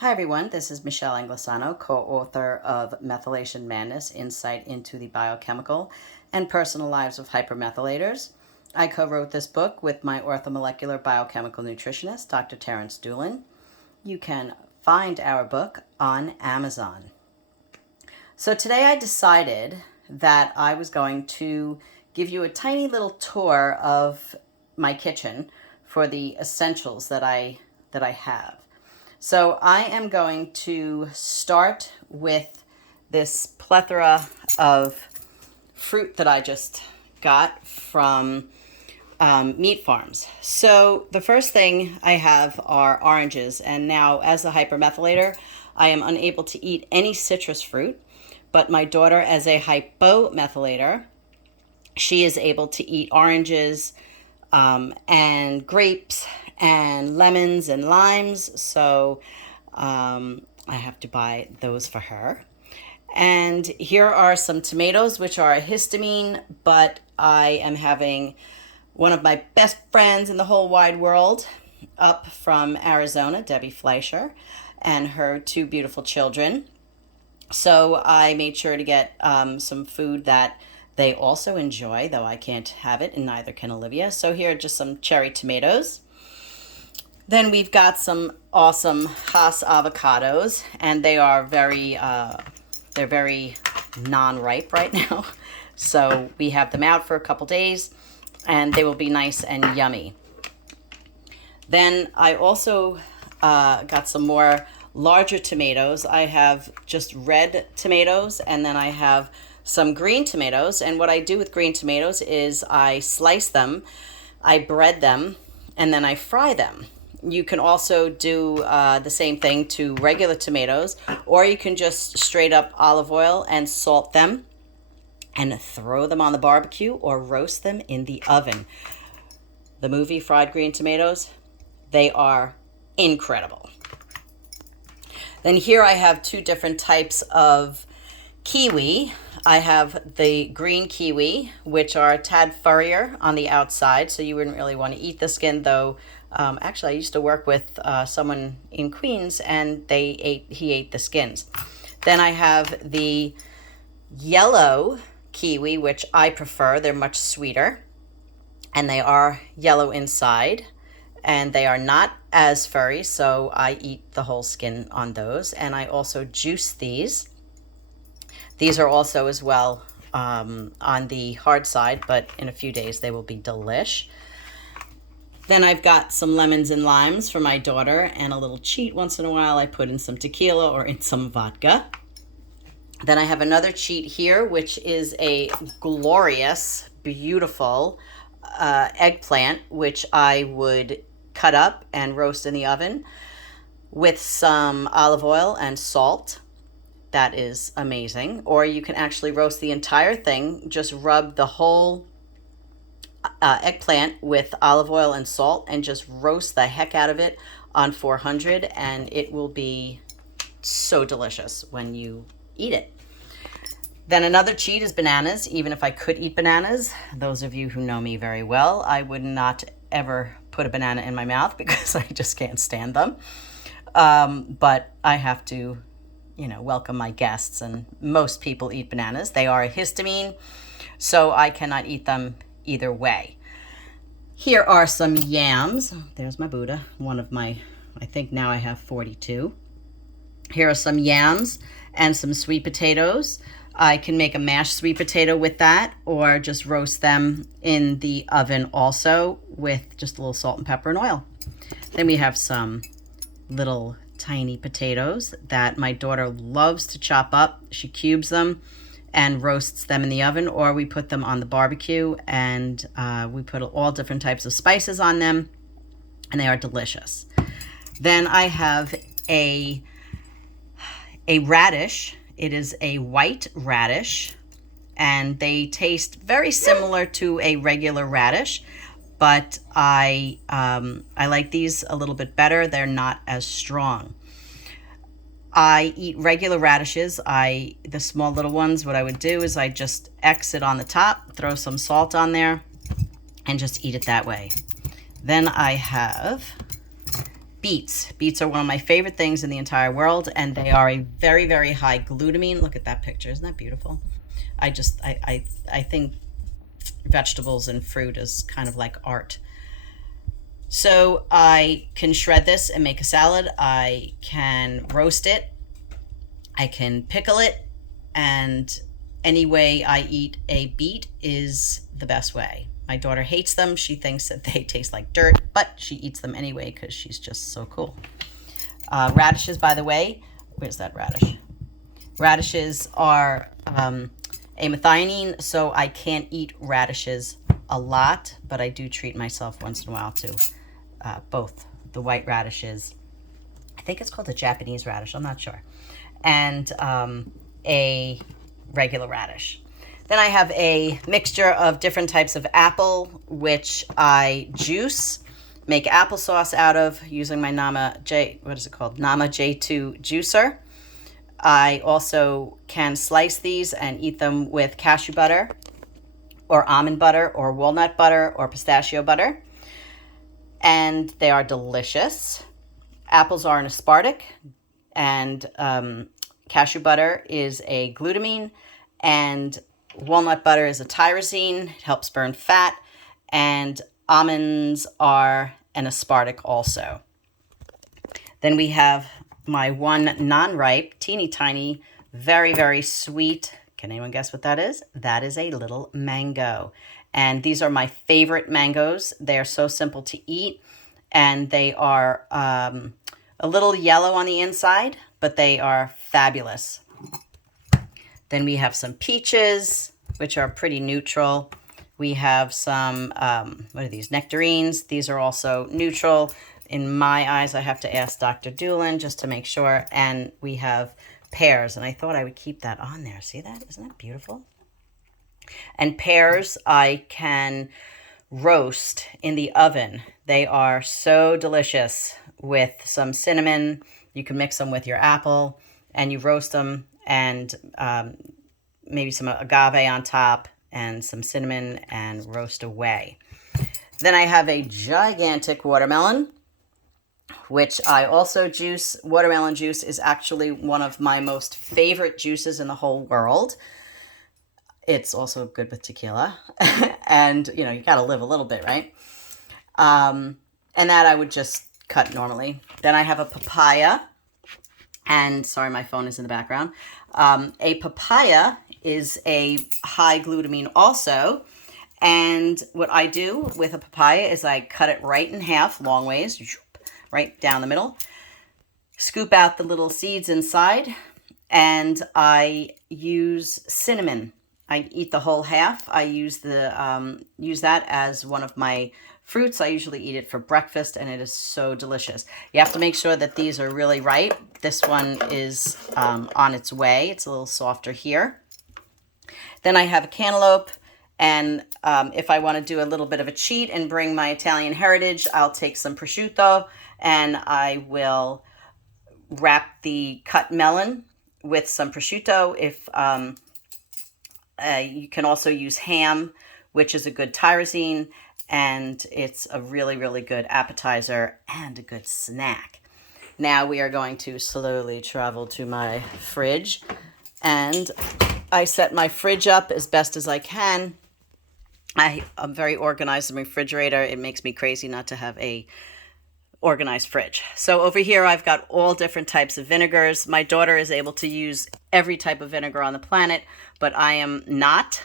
Hi everyone, this is Michelle Anglisano, co-author of Methylation Madness, Insight into the Biochemical and Personal Lives of Hypermethylators. I co-wrote this book with my orthomolecular biochemical nutritionist, Dr. Terrence Doolin. You can find our book on Amazon. So today I decided that I was going to give you a tiny little tour of my kitchen for the essentials that I have. So I am going to start with this plethora of fruit that I just got from meat farms. So the first thing I have are oranges, and now as a hypermethylator, I am unable to eat any citrus fruit, but my daughter, as a hypomethylator, she is able to eat oranges and grapes and lemons and limes, so I have to buy those for her. And here are some tomatoes, which are a histamine, but I am having one of my best friends in the whole wide world up from Arizona, Debbie Fleischer, and her two beautiful children. So I made sure to get some food that they also enjoy, though I can't have it, and neither can Olivia. So here are just some cherry tomatoes. Then we've got some awesome Hass avocados, and they are very non-ripe right now. So we have them out for a couple days, and they will be nice and yummy. Then I also got some more larger tomatoes. I have just red tomatoes, and then I have some green tomatoes. And what I do with green tomatoes is I slice them, I bread them, and then I fry them. You can also do the same thing to regular tomatoes, or you can just straight up olive oil and salt them and throw them on the barbecue or roast them in the oven. The movie Fried Green Tomatoes, they are incredible. Then here I have two different types of kiwi. I have the green kiwi, which are a tad furrier on the outside, so you wouldn't really want to eat the skin, though. Actually, I used to work with someone in Queens, and he ate the skins. Then I have the yellow kiwi, which I prefer. They're much sweeter, and they are yellow inside, and they are not as furry, so I eat the whole skin on those. And I also juice these. These are also as well on the hard side, but in a few days they will be delish. Then I've got some lemons and limes for my daughter, and a little cheat once in a while I put in some tequila or in some vodka. Then I have another cheat here, which is a glorious, beautiful eggplant, which I would cut up and roast in the oven with some olive oil and salt. That is amazing. Or you can actually roast the entire thing, just rub the whole eggplant with olive oil and salt and just roast the heck out of it on 400, and it will be so delicious when you eat it. Then another cheat is bananas. Even if I could eat bananas, those of you who know me very well, I would not ever put a banana in my mouth because I just can't stand them. But I have to, welcome my guests, and most people eat bananas. They are a histamine, so I cannot eat them either way. Here are some yams. There's my Buddha, one of my, I think now I have 42. Here are some yams and some sweet potatoes. I can make a mashed sweet potato with that, or just roast them in the oven also with just a little salt and pepper and oil. Then we have some little tiny potatoes that my daughter loves to chop up. She cubes them and roasts them in the oven, or we put them on the barbecue, and we put all different types of spices on them, and they are delicious. Then I have a radish. It is a white radish, and they taste very similar to a regular radish, but I like these a little bit better. They're not as strong. I eat regular radishes. The small little ones, what I would do is I just X it on the top, throw some salt on there, and just eat it that way. Then I have Beets. Beets are one of my favorite things in the entire world, and they are a very, very high glutamine. Look at that picture. Isn't that beautiful? I think vegetables and fruit is kind of like art. So I can shred this and make a salad. I can roast it. I can pickle it. And any way I eat a beet is the best way. My daughter hates them. She thinks that they taste like dirt, but she eats them anyway because she's just so cool. Radishes, by the way. Where's that radish? Radishes are a methionine, so I can't eat radishes a lot, but I do treat myself once in a while to both the white radishes. I think it's called a Japanese radish. I'm not sure. And a regular radish. Then I have a mixture of different types of apple, which I juice, make applesauce out of using my Nama J2 juicer. I also can slice these and eat them with cashew butter or almond butter or walnut butter or pistachio butter. And they are delicious. Apples are an aspartic, and cashew butter is a glutamine, and walnut butter is a tyrosine. It helps burn fat, and almonds are an aspartic also. Then we have my one non-ripe, teeny tiny, very, very sweet. Can anyone guess what that is? That is a little mango. And these are my favorite mangoes. They are so simple to eat, and they are a little yellow on the inside, but they are fabulous. Then we have some peaches, which are pretty neutral. We have some, what are these, nectarines. These are also neutral. In my eyes, I have to ask Dr. Doolin just to make sure. And we have pears, and I thought I would keep that on there. See that? Isn't that beautiful? And pears I can roast in the oven. They are so delicious with some cinnamon. You can mix them with your apple, and you roast them, and maybe some agave on top and some cinnamon, and roast away. Then I have a gigantic watermelon, which I also juice. Watermelon juice is actually one of my most favorite juices in the whole world. It's also good with tequila. And, you know, you got to live a little bit, right? And that I would just cut normally. Then I have a papaya. And sorry, my phone is in the background. A papaya is a high glutamine also. And what I do with a papaya is I cut it right in half, long ways, right down the middle. Scoop out the little seeds inside. And I use cinnamon. I eat the whole half. I use that as one of my fruits. I usually eat it for breakfast, and it is so delicious. You have to make sure that these are really ripe. This one is on its way. It's a little softer here. Then I have a cantaloupe, and if I want to do a little bit of a cheat and bring my Italian heritage, I'll take some prosciutto, and I will wrap the cut melon with some prosciutto. If you can also use ham, which is a good tyrosine, and it's a really, really good appetizer and a good snack. Now we are going to slowly travel to my fridge, and I set my fridge up as best as I can. I'm very organized in my refrigerator. It makes me crazy not to have a organized fridge. So over here, I've got all different types of vinegars. My daughter is able to use every type of vinegar on the planet, but I am not.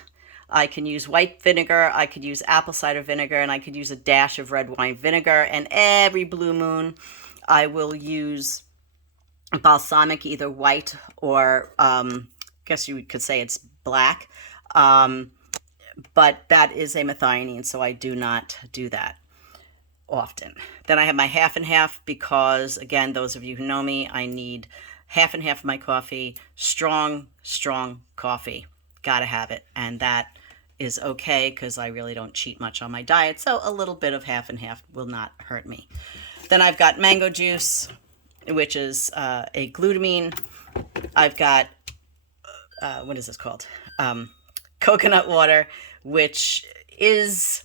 I can use white vinegar, I could use apple cider vinegar, and I could use a dash of red wine vinegar. And every blue moon, I will use balsamic, either white or, I guess you could say it's black. But that is a methionine, so I do not do that often. Then I have my half and half because, again, those of you who know me, I need half and half of my coffee, strong coffee. Gotta have it. And that is okay because I really don't cheat much on my diet. So a little bit of half and half will not hurt me. Then I've got mango juice, which is a glutamine. I've got, what is this called? Coconut water, which is,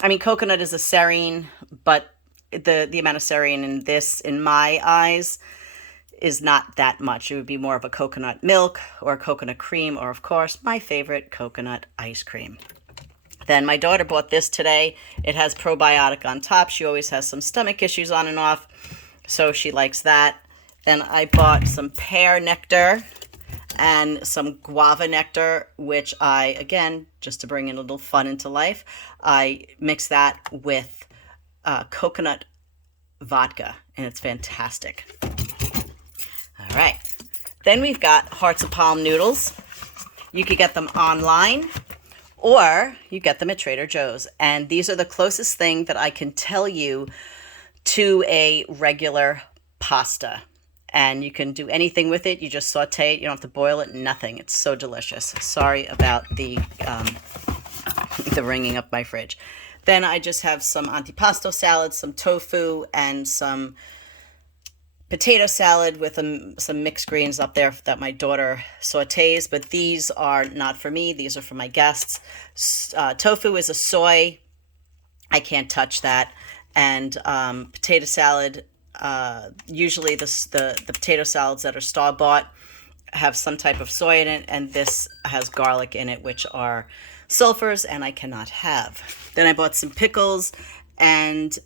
I mean, coconut is a serine, but the amount of cerein in this, in my eyes, is not that much. It would be more of a coconut milk or coconut cream, or of course, my favorite, coconut ice cream. Then my daughter bought this today. It has probiotic on top. She always has some stomach issues on and off, so she likes that. Then I bought some pear nectar and some guava nectar, which I, again, just to bring a little fun into life, I mix that with coconut vodka, and it's fantastic. All right. Then we've got hearts of palm noodles. You could get them online, or you get them at Trader Joe's. And these are the closest thing that I can tell you to a regular pasta. And you can do anything with it. You just saute it. You don't have to boil it, nothing. It's so delicious. Sorry about the ringing up my fridge. Then I just have some antipasto salad, some tofu, and some potato salad with some mixed greens up there that my daughter sautés. But these are not for me. These are for my guests. Tofu is a soy. I can't touch that. And potato salad, usually the potato salads that are store-bought have some type of soy in it, and this has garlic in it, which are sulfurs, and I cannot have. Then I bought some pickles, and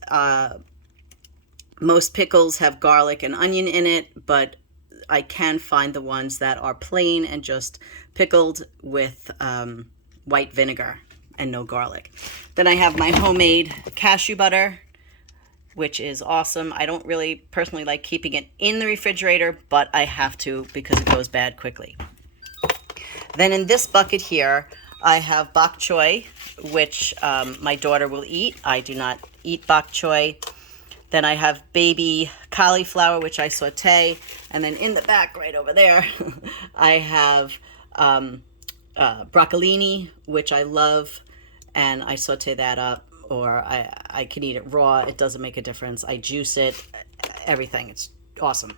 most pickles have garlic and onion in it, but I can find the ones that are plain and just pickled with white vinegar and no garlic. Then I have my homemade cashew butter, which is awesome. I don't really personally like keeping it in the refrigerator, but I have to because it goes bad quickly. Then in this bucket here, I have bok choy, which my daughter will eat. I do not eat bok choy. Then I have baby cauliflower, which I saute. And then in the back right over there, I have broccolini, which I love, and I saute that up. Or I can eat it raw. It doesn't make a difference. I juice it, everything. It's awesome.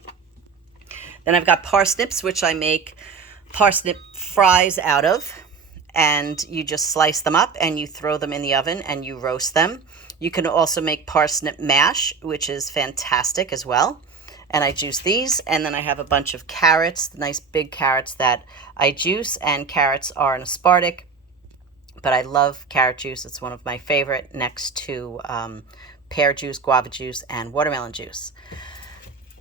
Then I've got parsnips, which I make parsnip fries out of. And you just slice them up and you throw them in the oven and you roast them. You can also make parsnip mash, which is fantastic as well. And I juice these. And then I have a bunch of carrots, nice big carrots that I juice. And carrots are an aspartic. But I love carrot juice. It's one of my favorite, next to pear juice, guava juice, and watermelon juice.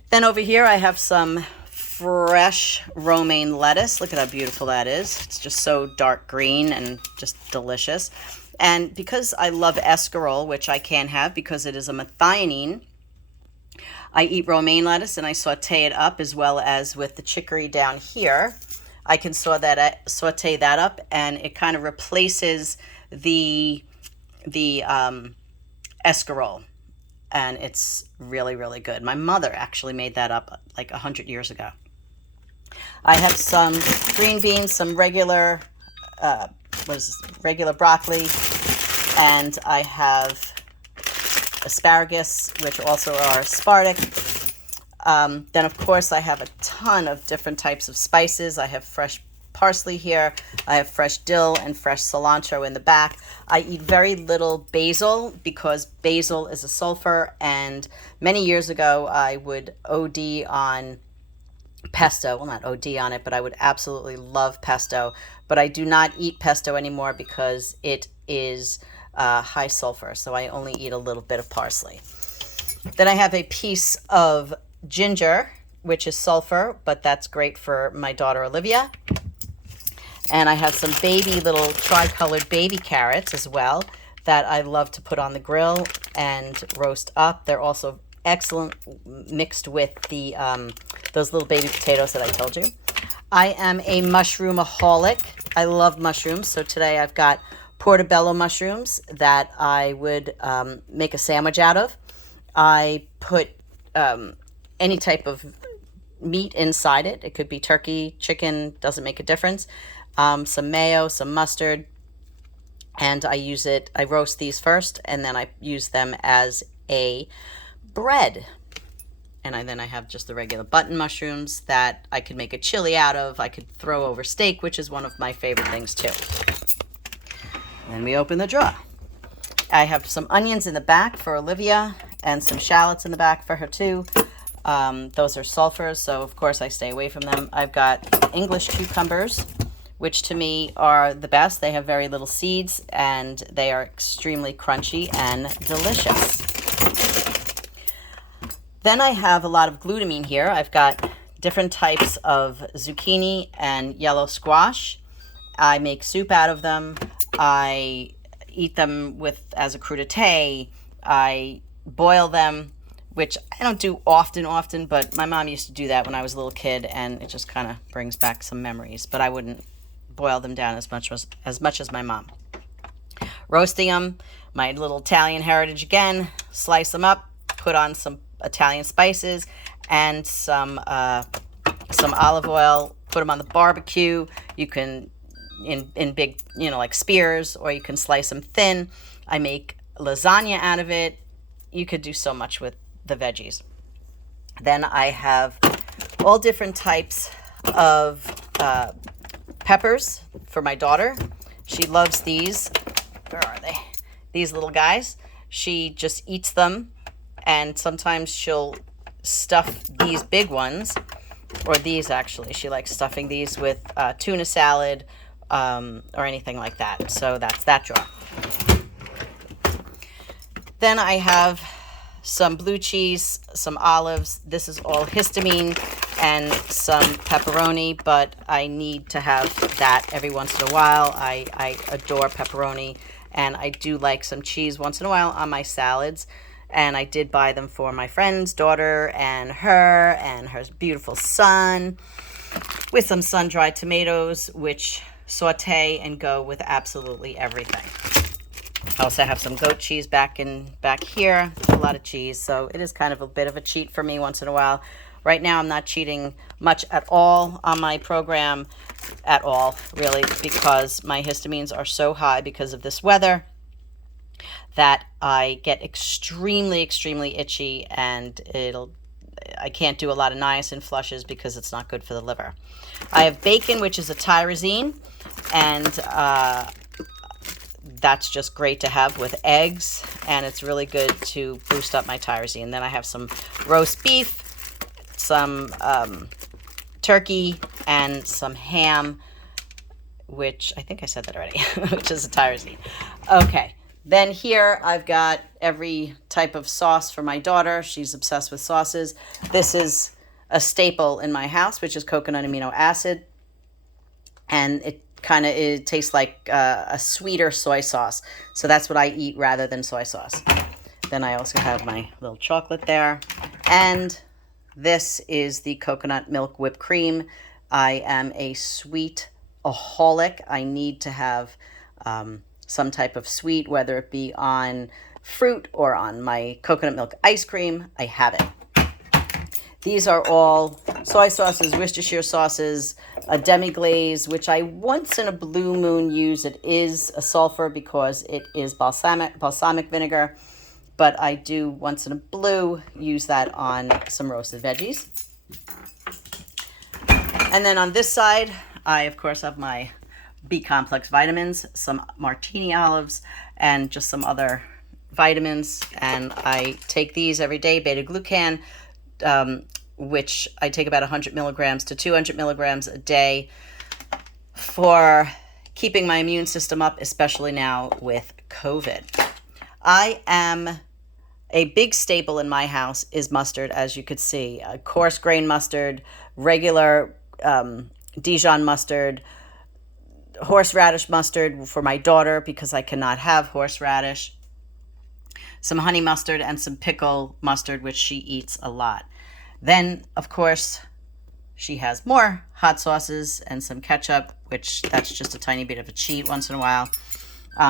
Then over here I have some fresh romaine lettuce. Look at how beautiful that is. It's just so dark green and just delicious. And because I love escarole, which I can't have because it is a methionine, I eat romaine lettuce and I saute it up, as well as with the chicory down here. I can saute that up, and it kind of replaces the escarole, and it's really, really good. My mother actually made that up like 100 years ago. I have some green beans, some regular broccoli, and I have asparagus, which also are aspartic. Then, of course, I have a ton of different types of spices. I have fresh parsley here. I have fresh dill and fresh cilantro in the back. I eat very little basil because basil is a sulfur, and many years ago I would OD on pesto. Well, not OD on it, but I would absolutely love pesto. But I do not eat pesto anymore because it is high sulfur, so I only eat a little bit of parsley. Then I have a piece of ginger, which is sulfur, but that's great for my daughter Olivia. And I have some little tri-colored baby carrots as well that I love to put on the grill and roast up. They're also excellent mixed with the those little baby potatoes that I told you. I am a mushroomaholic. I love mushrooms. So today I've got portobello mushrooms that I would make a sandwich out of. I put any type of meat inside it. It could be turkey, chicken, doesn't make a difference. Some mayo, some mustard, and I roast these first, and then I use them as a bread. And then I have just the regular button mushrooms that I could make a chili out of. I could throw over steak, which is one of my favorite things too. Then we open the drawer. I have some onions in the back for Olivia, and some shallots in the back for her too. Those are sulfurs, so of course I stay away from them. I've got English cucumbers, which to me are the best. They have very little seeds and they are extremely crunchy and delicious. Then I have a lot of glutamine here. I've got different types of zucchini and yellow squash. I make soup out of them. I eat them as a crudité. I boil them, which I don't do often, but my mom used to do that when I was a little kid, and it just kind of brings back some memories. But I wouldn't boil them down as much as my mom. Roasting them, my little Italian heritage again. Slice them up, put on some Italian spices and some olive oil. Put them on the barbecue. You can in big, like spears, or you can slice them thin. I make lasagna out of it. You could do so much with the veggies. Then I have all different types of peppers for my daughter. She loves these. Where are they? These little guys. She just eats them, and sometimes she'll stuff these big ones, or these actually. She likes stuffing these with tuna salad or anything like that. So that's that jar. Then I have some blue cheese, some olives. This is all histamine, and some pepperoni, but I need to have that every once in a while. I adore pepperoni, and I do like some cheese once in a while on my salads. And I did buy them for my friend's daughter and her beautiful son, with some sun-dried tomatoes, which saute and go with absolutely everything. I also have some goat cheese back here, a lot of cheese, so it is kind of a bit of a cheat for me once in a while. Right now I'm not cheating much at all on my program, at all, really, because my histamines are so high because of this weather that I get extremely, extremely itchy, and I can't do a lot of niacin flushes because it's not good for the liver. I have bacon, which is a tyrosine, and that's just great to have with eggs, and it's really good to boost up my tyrosine. Then I have some roast beef, some turkey, and some ham, which I think I said that already, which is a tyrosine. Okay. Then here I've got every type of sauce for my daughter. She's obsessed with sauces. This is a staple in my house, which is coconut amino acid. And it tastes like a sweeter soy sauce. So that's what I eat rather than soy sauce. Then I also have my little chocolate there. And this is the coconut milk whipped cream. I am a sweet-aholic. I need to have some type of sweet, whether it be on fruit or on my coconut milk ice cream. I have it. These are all soy sauces, Worcestershire sauces, a demi-glaze, which I once in a blue moon use. It is a sulfur because it is balsamic vinegar, but I do once in a blue use that on some roasted veggies. And then on this side, I of course have my B-complex vitamins, some martini olives, and just some other vitamins. And I take these every day, beta-glucan, which I take about 100 milligrams to 200 milligrams a day for keeping my immune system up, especially now with COVID. A big staple in my house is mustard, as you could see. Coarse grain mustard, regular Dijon mustard, horseradish mustard for my daughter because I cannot have horseradish, some honey mustard, and some pickle mustard, which she eats a lot. Then, of course, she has more hot sauces and some ketchup, which that's just a tiny bit of a cheat once in a while.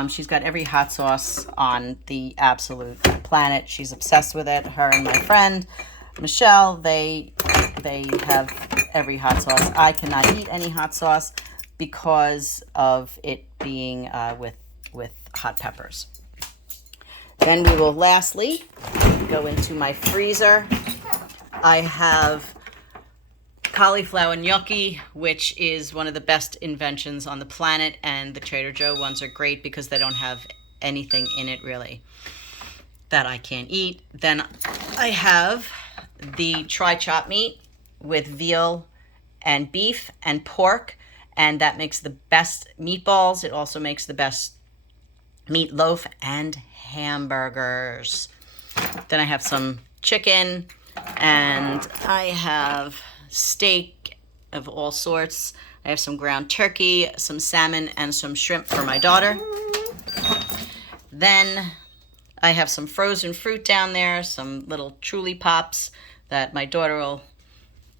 She's got every hot sauce on the absolute planet. She's obsessed with it. Her and my friend, Michelle, they have every hot sauce. I cannot eat any hot sauce because of it being with hot peppers. Then we will lastly go into my freezer. I have cauliflower gnocchi, which is one of the best inventions on the planet, and the Trader Joe ones are great because they don't have anything in it really. that I can't eat. Then I have the tri-chop meat with veal and beef and pork, and that makes the best meatballs. It also makes the best meatloaf and hamburgers. Then I have some chicken, and I have steak of all sorts. I have some ground turkey, some salmon, and some shrimp for my daughter. Then I have some frozen fruit down there, some little Truly Pops that my daughter will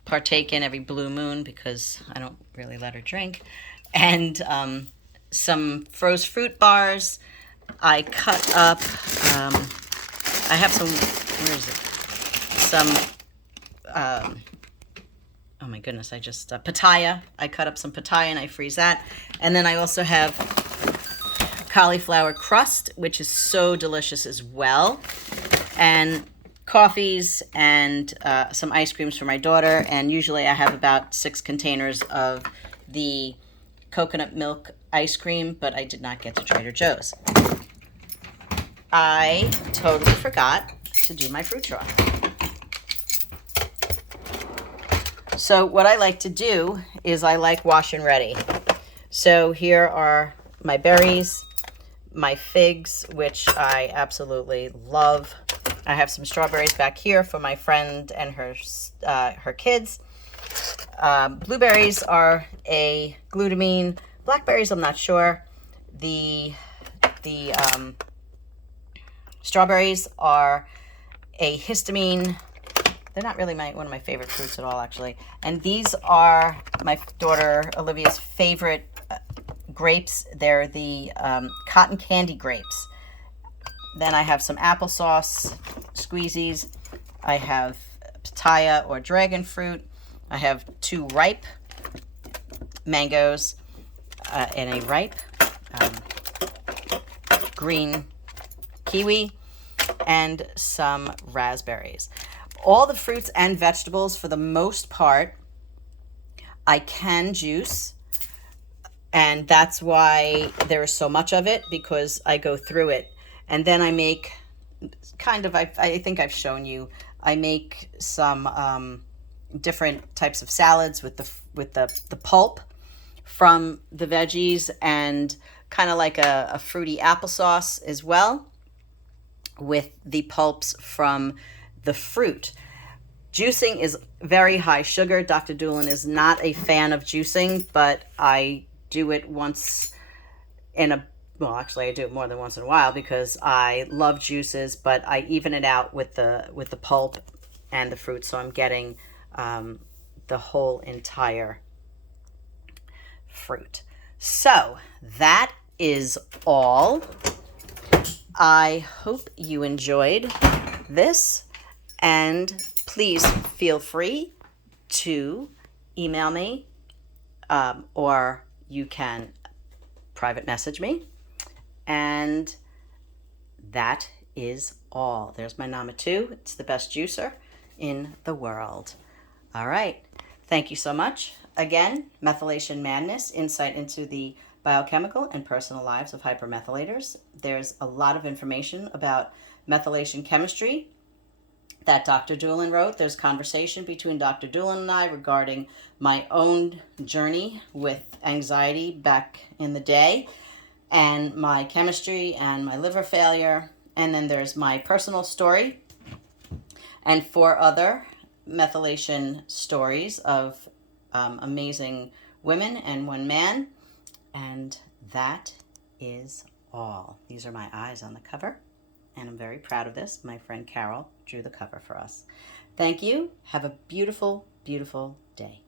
partake in every blue moon because I don't really let her drink. And some frozen fruit bars. I cut up, I have some, where is it? Some, oh my goodness, I just, pitaya. I cut up some pitaya and I freeze that. And then I also have cauliflower crust, which is so delicious as well. And coffees and some ice creams for my daughter. And usually I have about 6 containers of the coconut milk ice cream, but I did not get to Trader Joe's. I totally forgot to do my fruit drawer. So what I like to do is I like wash and ready. So here are my berries, my figs, which I absolutely love. I have some strawberries back here for my friend and her kids. Blueberries are a glutamine. Blackberries, I'm not sure. The strawberries are a histamine. They're not really one of my favorite fruits at all, actually. And these are my daughter Olivia's favorite grapes. They're the cotton candy grapes. Then I have some applesauce squeezies. I have pitaya or dragon fruit. I have 2 ripe mangoes and a ripe green kiwi and some raspberries. All the fruits and vegetables, for the most part, I can juice, and that's why there is so much of it, because I go through it. And then I make kind of, I think I've shown you, I make some different types of salads with the pulp from the veggies, and kind of like a fruity applesauce as well with the pulps from the fruit. Juicing is very high sugar. Dr. Doolin is not a fan of juicing, but I do it once in a, well, actually I do it more than once in a while because I love juices, but I even it out with the pulp and the fruit, so I'm getting the whole entire fruit. So that is all. I hope you enjoyed this, and please feel free to email me, or you can private message me. And that is all. There's my Nama 2. It's the best juicer in the world. All right. Thank you so much. Again, Methylation Madness, insight into the biochemical and personal lives of hypermethylators. There's a lot of information about methylation chemistry that Dr. Doolin wrote. There's conversation between Dr. Doolin and I regarding my own journey with anxiety back in the day, and my chemistry and my liver failure. And then there's my personal story and 4 other methylation stories of amazing women and 1 man. And that is all. These are my eyes on the cover, and I'm very proud of this. My friend Carol drew the cover for us. Thank you. Have a beautiful, beautiful day.